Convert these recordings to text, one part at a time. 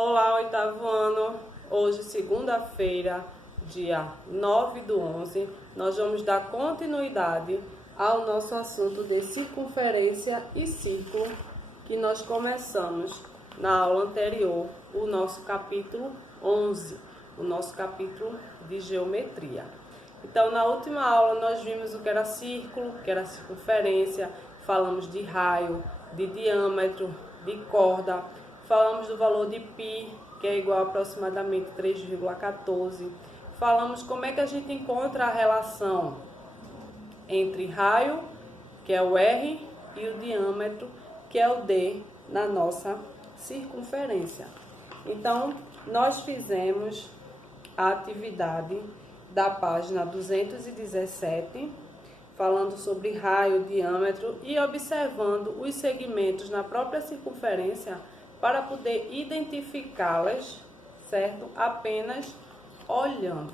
Olá, oitavo ano. Hoje, segunda-feira, dia 9/11, nós vamos dar continuidade ao nosso assunto de circunferência e círculo que nós começamos na aula anterior, o nosso capítulo 11, o nosso capítulo de geometria. Então, na última aula, nós vimos o que era círculo, o que era circunferência, falamos de raio, de diâmetro, de corda, falamos do valor de π, que é igual a aproximadamente 3,14. Falamos como é que a gente encontra a relação entre raio, que é o R, e o diâmetro, que é o D, na nossa circunferência. Então, nós fizemos a atividade da página 217, falando sobre raio, diâmetro e observando os segmentos na própria circunferência para poder identificá-las, certo? Apenas olhando.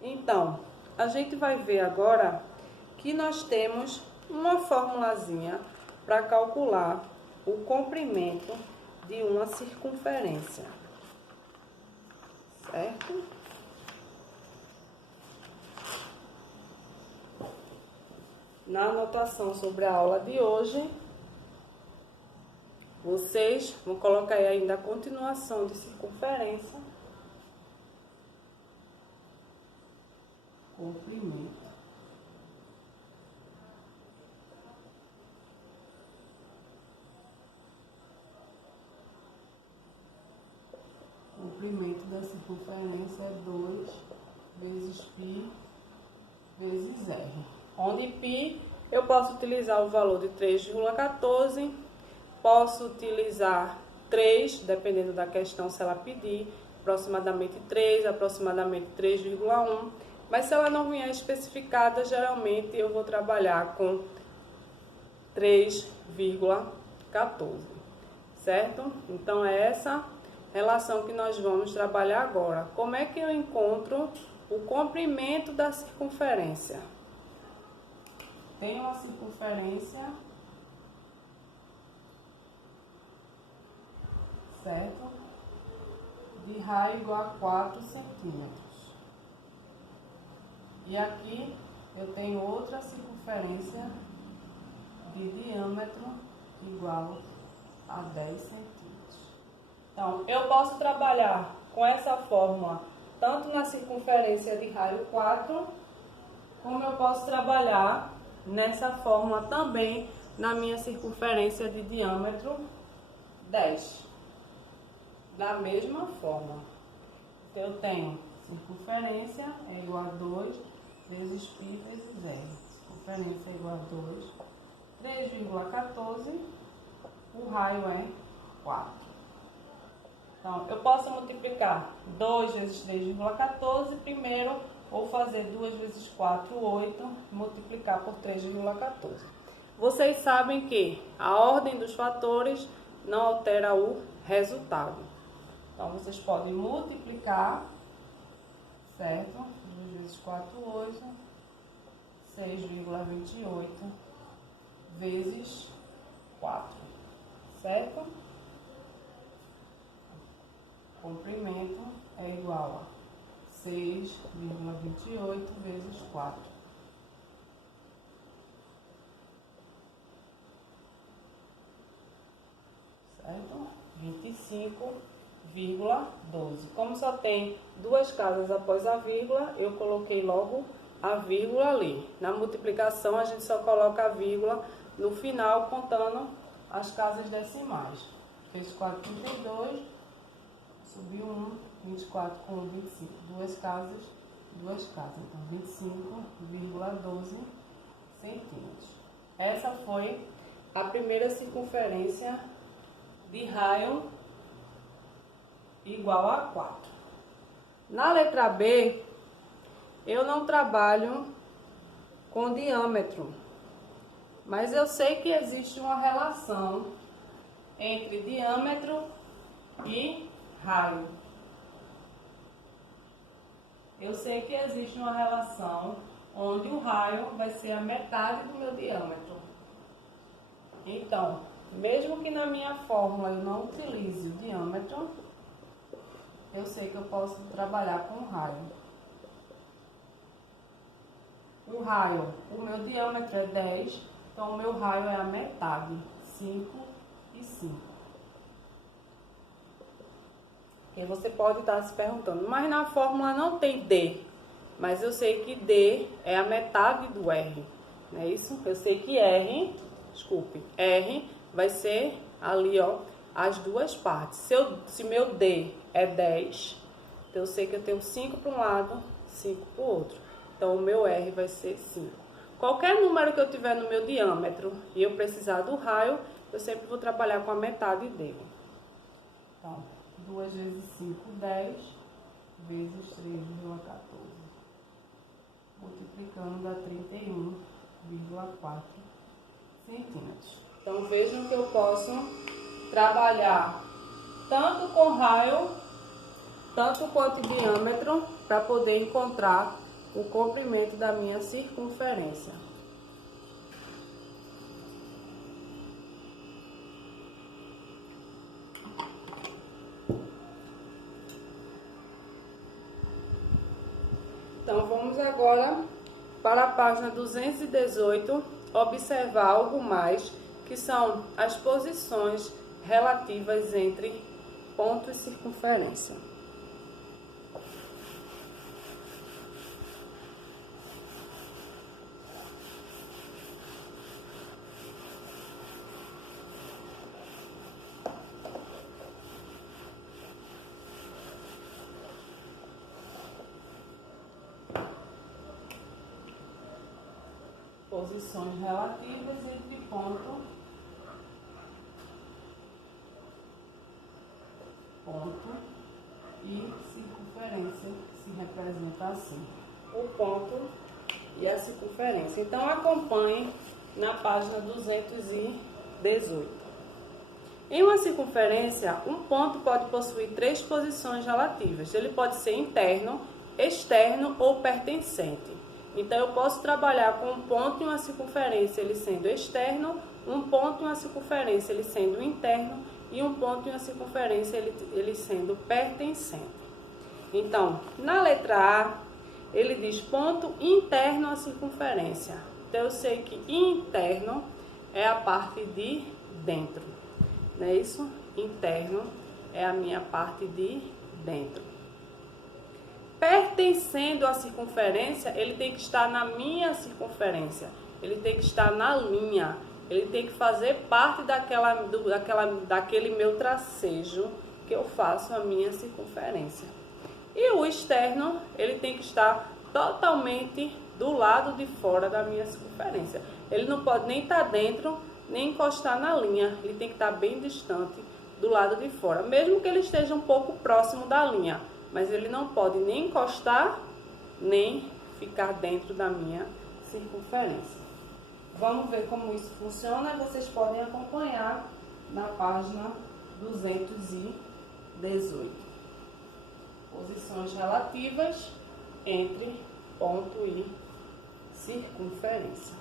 Então, a gente vai ver agora que nós temos uma formulazinha para calcular o comprimento de uma circunferência, certo? Na anotação sobre a aula de hoje, vocês vão colocar aí ainda a continuação de circunferência, comprimento. Comprimento da circunferência é 2 vezes π vezes R. Onde π eu posso utilizar o valor de 3,14, posso utilizar 3, dependendo da questão, se ela pedir, aproximadamente 3, aproximadamente 3,1, mas se ela não vier especificada, geralmente eu vou trabalhar com 3,14, certo? Então é essa relação que nós vamos trabalhar agora. Como é que eu encontro o comprimento da circunferência? Tem uma circunferência, certo? De raio igual a 4 centímetros. E aqui eu tenho outra circunferência de diâmetro igual a 10 centímetros. Então, eu posso trabalhar com essa fórmula tanto na circunferência de raio 4, como eu posso trabalhar nessa fórmula também na minha circunferência de diâmetro 10. Da mesma forma. Então, eu tenho circunferência é igual a 2 vezes π vezes R. Circunferência é igual a 2, 3,14. O raio é 4. Então, eu posso multiplicar 2 vezes 3,14 primeiro, ou fazer 2 vezes 4, 8, multiplicar por 3,14. Vocês sabem que a ordem dos fatores não altera o resultado. Então, vocês podem multiplicar, certo? 2 vezes 4, 8, 6,28 vezes 4, certo? Comprimento é igual a 6,28 vezes 4. Certo? 25,12. Como só tem duas casas após a vírgula, eu coloquei logo a vírgula ali. Na multiplicação, a gente só coloca a vírgula no final, contando as casas decimais. Fez 4,32, subiu 1, 24 com 1, 25. Duas casas. Então, 25,12 centímetros. Essa foi a primeira circunferência de raio igual a 4. Na letra B, eu não trabalho com diâmetro, mas eu sei que existe uma relação entre diâmetro e raio. Eu sei que existe uma relação onde o raio vai ser a metade do meu diâmetro. Então, mesmo que na minha fórmula eu não utilize o diâmetro, eu sei que eu posso trabalhar com o raio. O raio, o meu diâmetro é 10, então o meu raio é a metade, 5 e 5. E você pode estar se perguntando, mas na fórmula não tem D, mas eu sei que D é a metade do R, não é isso? Eu sei que R vai ser ali, ó, as duas partes. Se meu D é 10, então eu sei que eu tenho 5 para um lado, 5 para o outro. Então, o meu R vai ser 5. Qualquer número que eu tiver no meu diâmetro e eu precisar do raio, eu sempre vou trabalhar com a metade dele. Então, 2 vezes 5, 10, vezes 3,14. Multiplicando dá 31,4 centímetros. Então, vejam que eu posso trabalhar tanto com raio, tanto quanto diâmetro, para poder encontrar o comprimento da minha circunferência. Então, vamos agora para a página 218, observar algo mais, que são as posições relativas entre ponto e circunferência. Posições relativas entre ponto e circunferência, se representa assim, o ponto e a circunferência. Então, acompanhe na página 218. Em uma circunferência, um ponto pode possuir 3 posições relativas. Ele pode ser interno, externo ou pertencente. Então, eu posso trabalhar com um ponto e uma circunferência, ele sendo externo, um ponto e uma circunferência, ele sendo interno, e um ponto e uma circunferência, ele sendo pertencente. Então, na letra A, ele diz ponto interno à circunferência. Então, eu sei que interno é a parte de dentro, não é isso? Interno é a minha parte de dentro. Pertencendo à circunferência, ele tem que estar na minha circunferência, ele tem que estar na linha, ele tem que fazer parte daquele meu tracejo que eu faço a minha circunferência. E o externo, ele tem que estar totalmente do lado de fora da minha circunferência. Ele não pode nem estar dentro, nem encostar na linha, ele tem que estar bem distante do lado de fora, mesmo que ele esteja um pouco próximo da linha. Mas ele não pode nem encostar, nem ficar dentro da minha circunferência. Vamos ver como isso funciona. Vocês podem acompanhar na página 218. Posições relativas entre ponto e circunferência.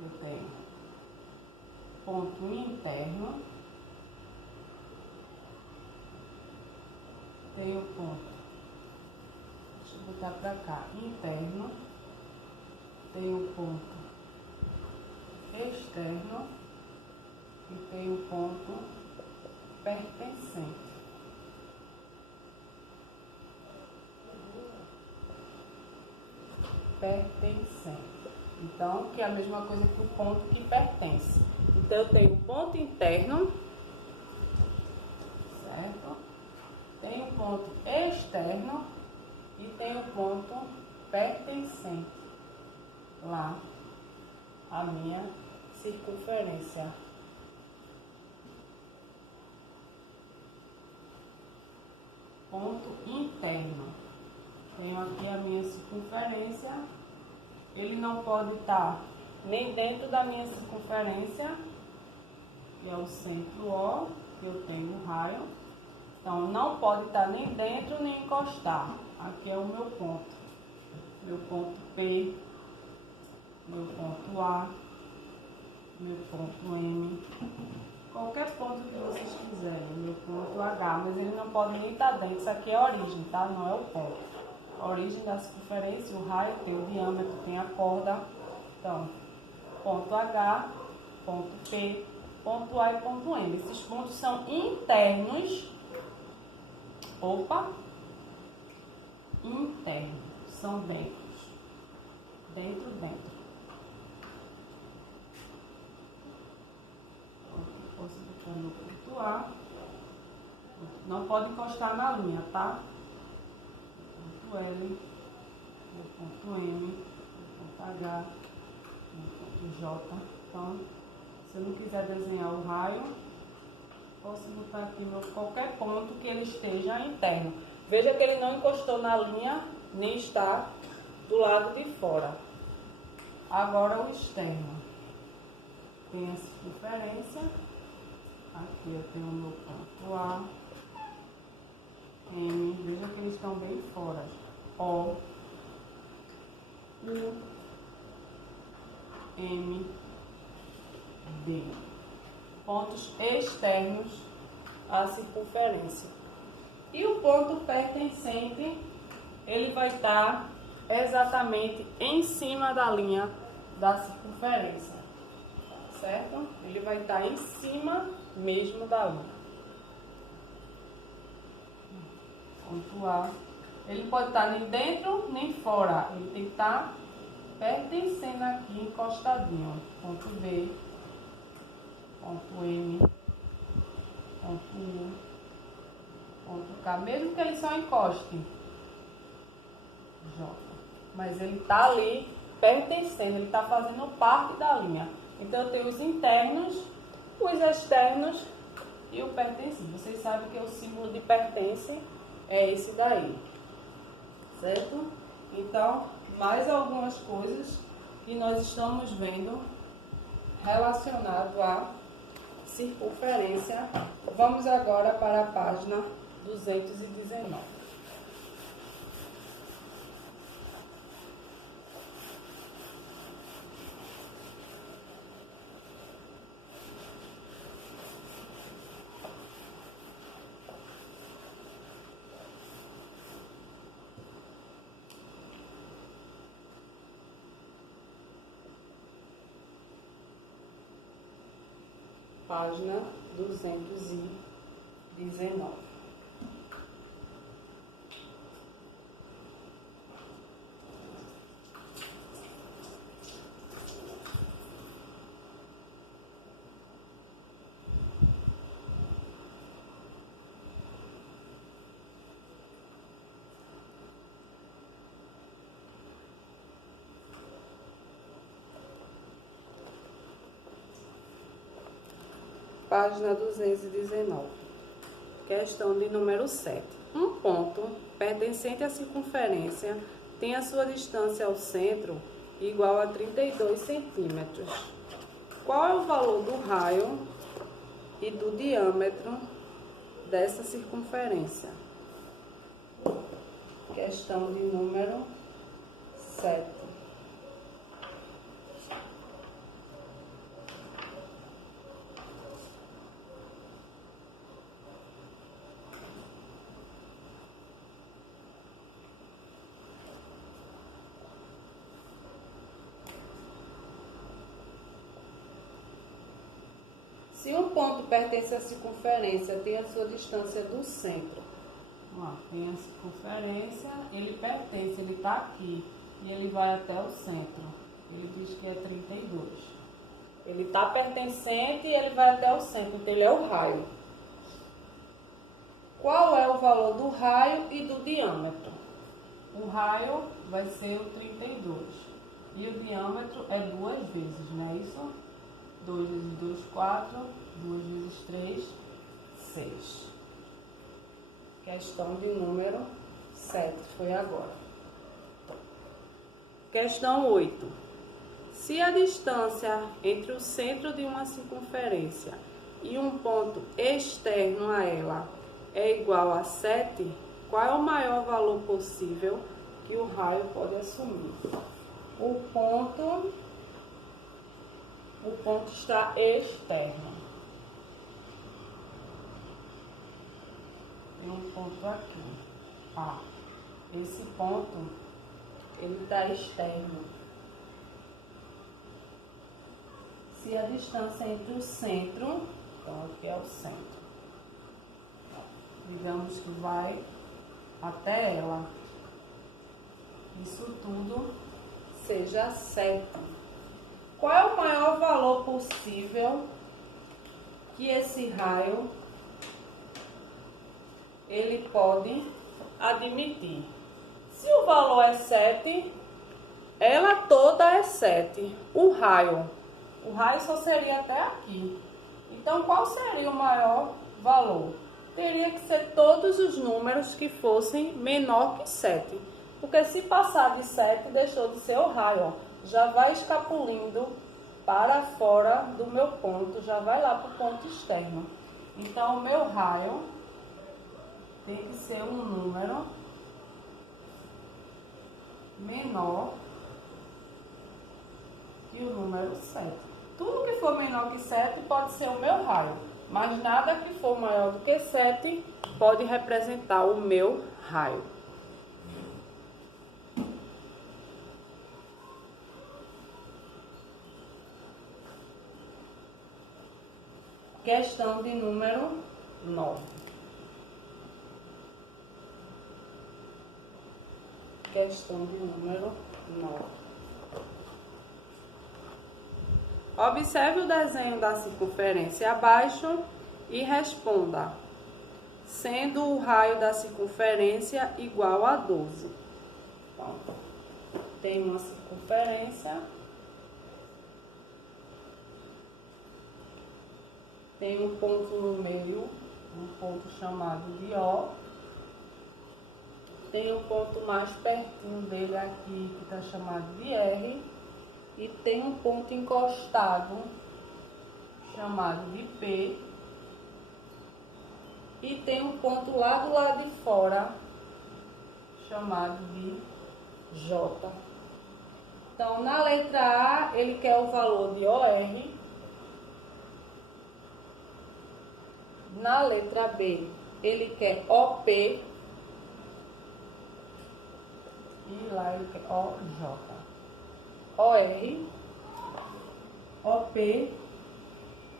Eu tenho ponto interno, tenho ponto, deixa eu botar para cá, interno, tenho ponto externo e tenho ponto pertencente. Então, que é a mesma coisa que o ponto que pertence. Então, eu tenho ponto interno, certo? Tenho ponto externo e tenho ponto pertencente lá, a minha circunferência. Ponto interno. Tenho aqui a minha circunferência. Ele não pode estar nem dentro da minha circunferência, que é o centro O, que eu tenho o raio. Então, não pode estar nem dentro, nem encostar. Aqui é o meu ponto P meu ponto A, meu ponto M, qualquer ponto que vocês quiserem, meu ponto H, mas ele não pode nem estar dentro, isso aqui é a origem, tá? Não é o ponto. A origem da circunferência, o raio tem o diâmetro, tem a corda, então, ponto H, ponto P, ponto A e ponto M. Esses pontos são internos, internos, são dentro. Posso botar no ponto A, não pode encostar na linha, tá? Ponto L, no ponto M, no ponto H, no ponto J. Então, se eu não quiser desenhar o raio, posso botar aqui qualquer ponto que ele esteja interno. Veja que ele não encostou na linha, nem está do lado de fora. Agora o externo. Tem a circunferência. Aqui eu tenho o meu ponto A, M, veja que eles estão bem fora. O, U, M, D. Pontos externos à circunferência. E o ponto pertencente, ele vai estar exatamente em cima da linha da circunferência, certo? Ele vai estar em cima mesmo da linha. Ponto A. Ele pode estar nem dentro nem fora. Ele tem que estar pertencendo aqui, encostadinho. Ponto B. Ponto M. Ponto U. Ponto K. Mesmo que ele só encoste. J. Mas ele está ali pertencendo. Ele está fazendo parte da linha. Então eu tenho os internos, os externos e o pertencente. Vocês sabem que o símbolo de pertence é esse daí, certo? Então, mais algumas coisas que nós estamos vendo relacionado à circunferência. Vamos agora para a página 219. Página 219. Página 219. Questão de número 7. Um ponto pertencente à circunferência tem a sua distância ao centro igual a 32 centímetros. Qual é o valor do raio e do diâmetro dessa circunferência? Questão de número 7. Se um ponto pertence à circunferência, tem a sua distância do centro. Tem a circunferência, ele pertence, ele está aqui e ele vai até o centro. Ele diz que é 32. Ele está pertencente e ele vai até o centro, então ele é o raio. Qual é o valor do raio e do diâmetro? O raio vai ser o 32 e o diâmetro é 2 vezes, não é isso? 2 vezes 2, 4, 2 vezes 3, 6. Questão de número 7, foi agora. Questão 8. Se a distância entre o centro de uma circunferência e um ponto externo a ela é igual a 7, qual é o maior valor possível que o raio pode assumir? O ponto o ponto está externo. Tem um ponto aqui. A. Esse ponto, ele está externo. Se a distância entre o centro, então aqui é o centro. Digamos que vai até ela. Isso tudo seja certo. Qual é o maior valor possível que esse raio ele pode admitir? Se o valor é 7, ela toda é 7. O raio só seria até aqui. Então, qual seria o maior valor? Teria que ser todos os números que fossem menor que 7. Porque se passar de 7, deixou de ser o raio, ó. Já vai escapulindo para fora do meu ponto, já vai lá para o ponto externo. Então, o meu raio tem que ser um número menor que o número 7. Tudo que for menor que 7 pode ser o meu raio, mas nada que for maior do que 7 pode representar o meu raio. Questão de número 9. Questão de número 9. Observe o desenho da circunferência abaixo e responda, sendo o raio da circunferência igual a 12. Então, tem uma circunferência, tem um ponto no meio, um ponto chamado de O. Tem um ponto mais pertinho dele aqui, que está chamado de R. E tem um ponto encostado, chamado de P. E tem um ponto lá do lado de fora, chamado de J. Então, na letra A, ele quer o valor de OR. Na letra B, ele quer OP. E lá ele quer OJ. OR, OP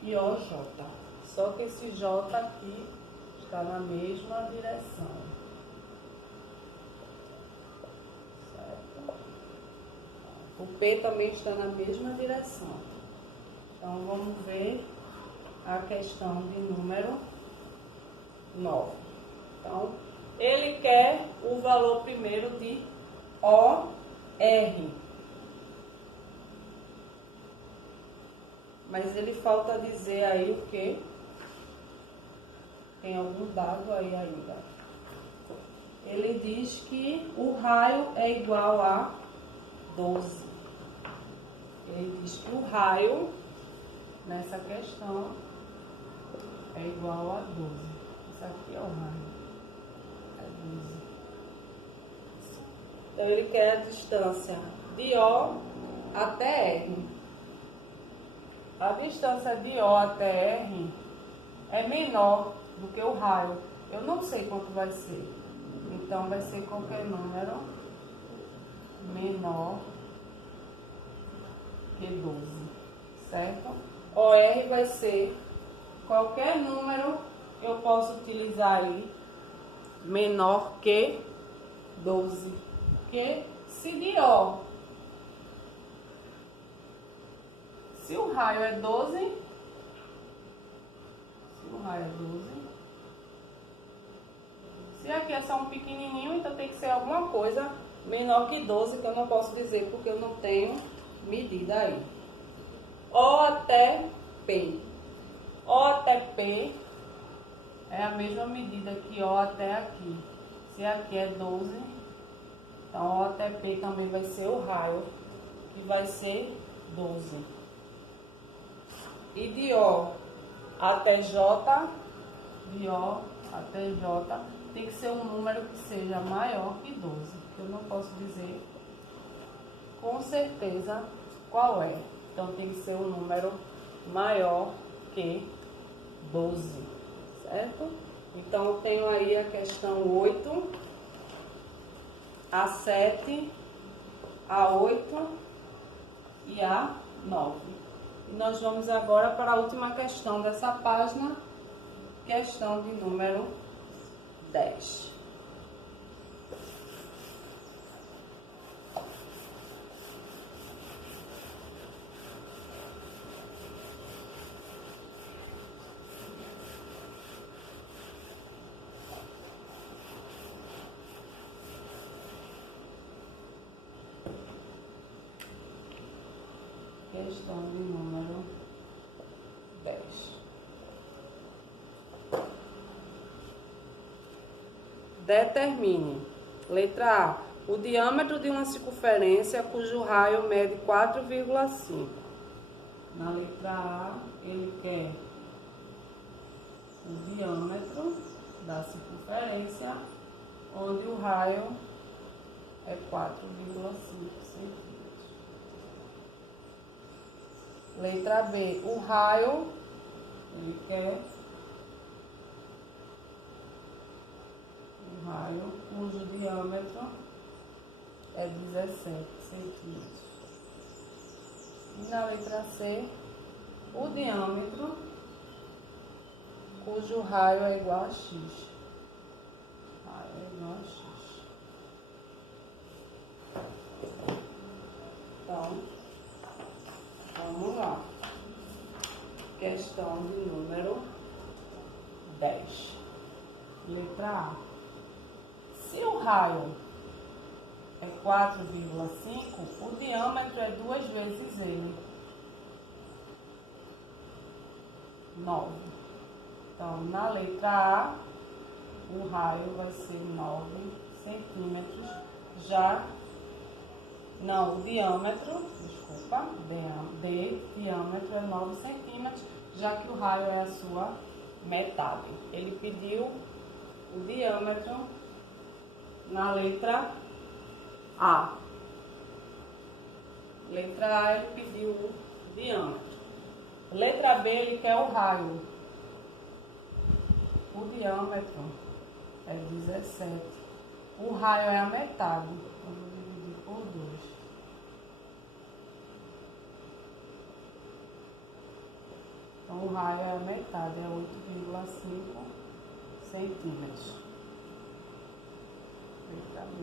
e OJ. Só que esse J aqui está na mesma direção. Certo? O P também está na mesma direção. Então, vamos ver a questão de número 9. Então, ele quer o valor primeiro de OR. Mas ele falta dizer aí o que? Tem algum dado aí ainda. Ele diz que o raio é igual a 12. Ele diz que o raio, nessa questão, é igual a 12. Isso aqui é o raio. É 12. Então, ele quer a distância de O até R. A distância de O até R é menor do que o raio. Eu não sei quanto vai ser. Então, vai ser qualquer número menor que 12. Certo? OR vai ser qualquer número que eu posso utilizar aí menor que 12. Porque se de O, se o raio é 12, se aqui é só um pequenininho, então tem que ser alguma coisa menor que 12, que eu não posso dizer porque eu não tenho medida aí. O até P. O até P é a mesma medida que O até aqui. Se aqui é 12, então O até P também vai ser o raio, que vai ser 12. E de O até J, tem que ser um número que seja maior que 12. Eu não posso dizer com certeza qual é. Então tem que ser um número maior que 12, certo? Então eu tenho aí a questão 8, a 7, a 8 e a 9. E nós vamos agora para a última questão dessa página, questão de número 10. Questão de número 10. Determine, letra A, o diâmetro de uma circunferência cujo raio mede 4,5. Na letra A, ele quer o diâmetro da circunferência, onde o raio é 4,5 centímetros. Letra B, o raio, ele quer o raio cujo diâmetro é 17 centímetros. E na letra C, o diâmetro cujo raio é igual a x. Raio é igual a x. Então, vamos lá. Questão de número 10. Letra A. Se o raio é 4,5, o diâmetro é 2 vezes ele. 9. Então, na letra A, o raio vai ser 9 centímetros. O diâmetro, desculpa, diâmetro é 9 centímetros, já que o raio é a sua metade. Ele pediu o diâmetro na letra A. Letra A, ele pediu o diâmetro. Letra B, ele quer o raio. O diâmetro é 17. O raio é a metade. Eu vou dividir por 2. Então, o raio é a metade, é 8,5 centímetros. Letra B.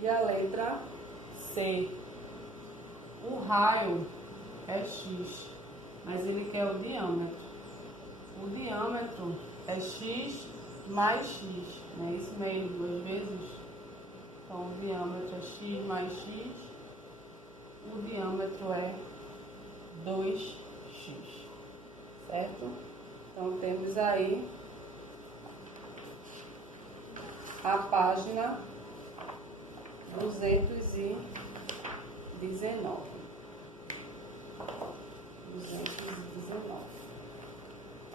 E a letra C. O raio é x, mas ele quer o diâmetro. O diâmetro é x mais x, né? Isso mesmo, 2 vezes. Então, o diâmetro é x mais x. O diâmetro é 2x, certo? Então, temos aí a página 219.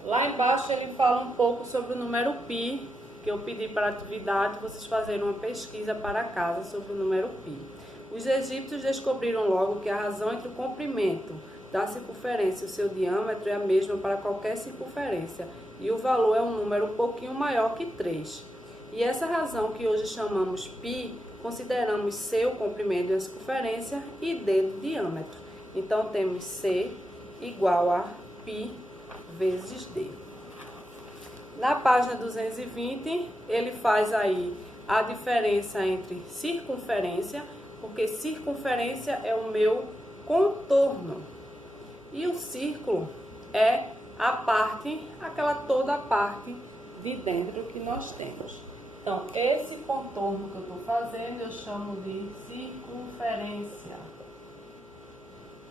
Lá embaixo ele fala um pouco sobre o número π, que eu pedi para a atividade, vocês fazerem uma pesquisa para casa sobre o número π. Os egípcios descobriram logo que a razão entre o comprimento da circunferência e o seu diâmetro é a mesma para qualquer circunferência, e o valor é um número um pouquinho maior que 3. E essa razão que hoje chamamos π, consideramos C o comprimento de uma circunferência e D do diâmetro. Então temos C igual a π vezes D. Na página 220, ele faz aí a diferença entre circunferência, porque circunferência é o meu contorno. E o círculo é a parte, toda a parte de dentro que nós temos. Então, esse contorno que eu estou fazendo, eu chamo de circunferência.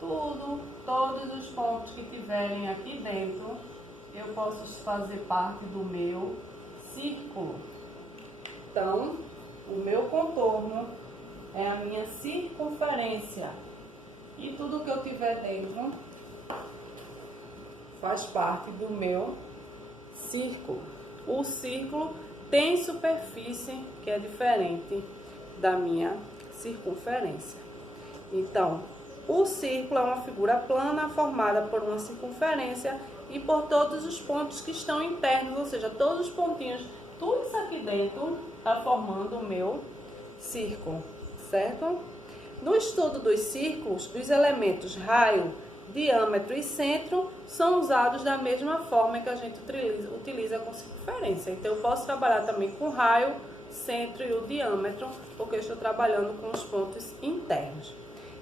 Todos os pontos que tiverem aqui dentro, eu posso fazer parte do meu círculo. Então, o meu contorno é a minha circunferência. E tudo que eu tiver dentro faz parte do meu círculo. O círculo tem superfície que é diferente da minha circunferência. Então, o círculo é uma figura plana formada por uma circunferência e por todos os pontos que estão internos, ou seja, todos os pontinhos, tudo isso aqui dentro está formando o meu círculo, certo? No estudo dos círculos, os elementos raio, diâmetro e centro são usados da mesma forma que a gente utiliza com circunferência. Então, eu posso trabalhar também com raio, centro e o diâmetro, porque eu estou trabalhando com os pontos internos.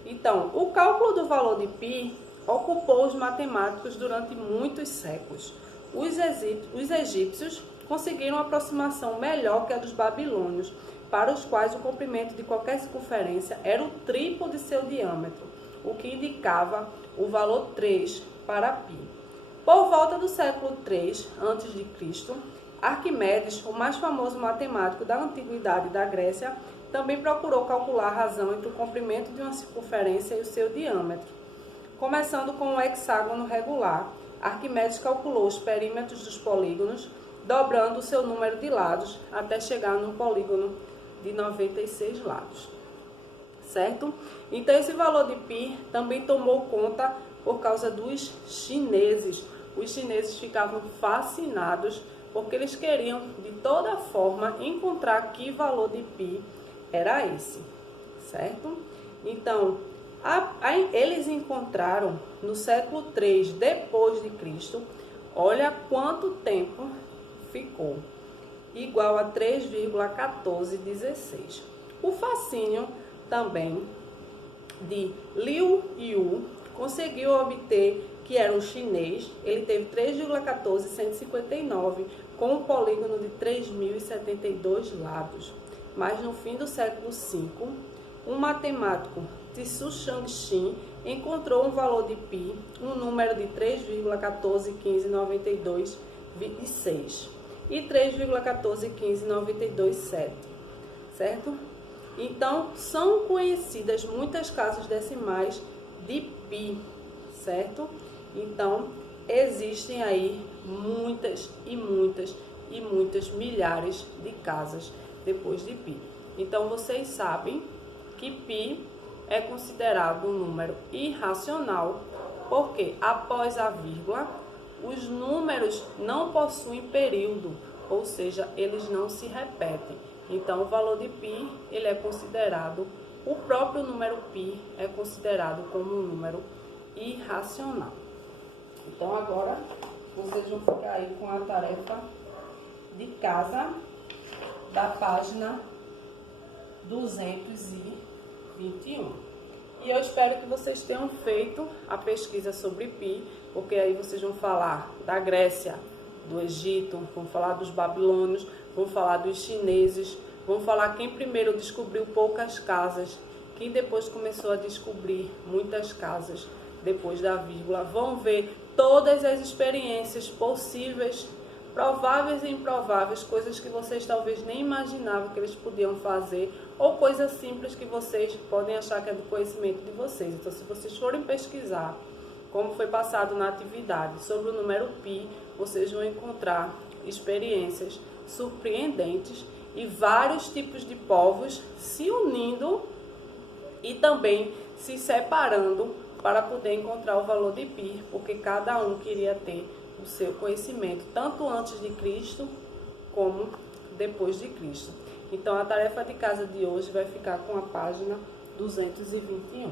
Então, o cálculo do valor de π ocupou os matemáticos durante muitos séculos. Os egípcios conseguiram uma aproximação melhor que a dos babilônios, para os quais o comprimento de qualquer circunferência era o triplo de seu diâmetro, o que indicava o valor 3 para π. Por volta do século 3 a.C., Arquimedes, o mais famoso matemático da antiguidade da Grécia, também procurou calcular a razão entre o comprimento de uma circunferência e o seu diâmetro. Começando com o hexágono regular, Arquimedes calculou os perímetros dos polígonos, dobrando o seu número de lados até chegar num polígono de 96 lados, certo? Então, esse valor de π também tomou conta por causa dos chineses. Os chineses ficavam fascinados porque eles queriam, de toda forma, encontrar que valor de π era esse, certo? Então, eles encontraram no século 3 depois de Cristo, olha quanto tempo ficou, igual a 3,1416. O fascínio também de Liu Yu conseguiu obter que era um chinês. Ele teve 3,14159 com um polígono de 3.072 lados. Mas no fim do século V, um matemático, Tsu Changxin, encontrou um valor de π, um número de 3,1415926 e 3,1415927, certo? Então, são conhecidas muitas casas decimais de π, certo? Então, existem aí muitas milhares de casas depois de π. Então, vocês sabem que π é considerado um número irracional, porque após a vírgula, os números não possuem período, ou seja, eles não se repetem. Então, o valor de π, ele é considerado, o próprio número π é considerado como um número irracional. Então, agora, vocês vão ficar aí com a tarefa de casa da página 221. E eu espero que vocês tenham feito a pesquisa sobre π, porque aí vocês vão falar da Grécia, do Egito, vão falar dos babilônios, vão falar dos chineses, vão falar quem primeiro descobriu poucas casas, quem depois começou a descobrir muitas casas depois da vírgula. Vão ver todas as experiências possíveis, prováveis e improváveis, coisas que vocês talvez nem imaginavam que eles podiam fazer, ou coisas simples que vocês podem achar que é do conhecimento de vocês. Então, se vocês forem pesquisar como foi passado na atividade sobre o número π, vocês vão encontrar experiências surpreendentes e vários tipos de povos se unindo e também se separando para poder encontrar o valor de π, porque cada um queria ter o seu conhecimento, tanto antes de Cristo como depois de Cristo. Então, a tarefa de casa de hoje vai ficar com a página 221.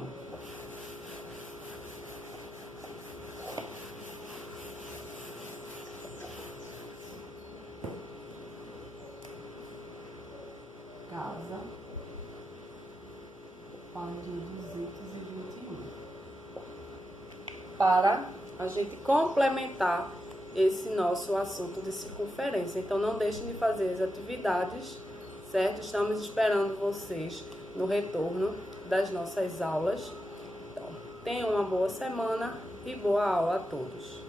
Casa, página 221. Para a gente complementar esse nosso assunto de circunferência. Então, não deixem de fazer as atividades, certo? Estamos esperando vocês no retorno das nossas aulas. Então, tenham uma boa semana e boa aula a todos.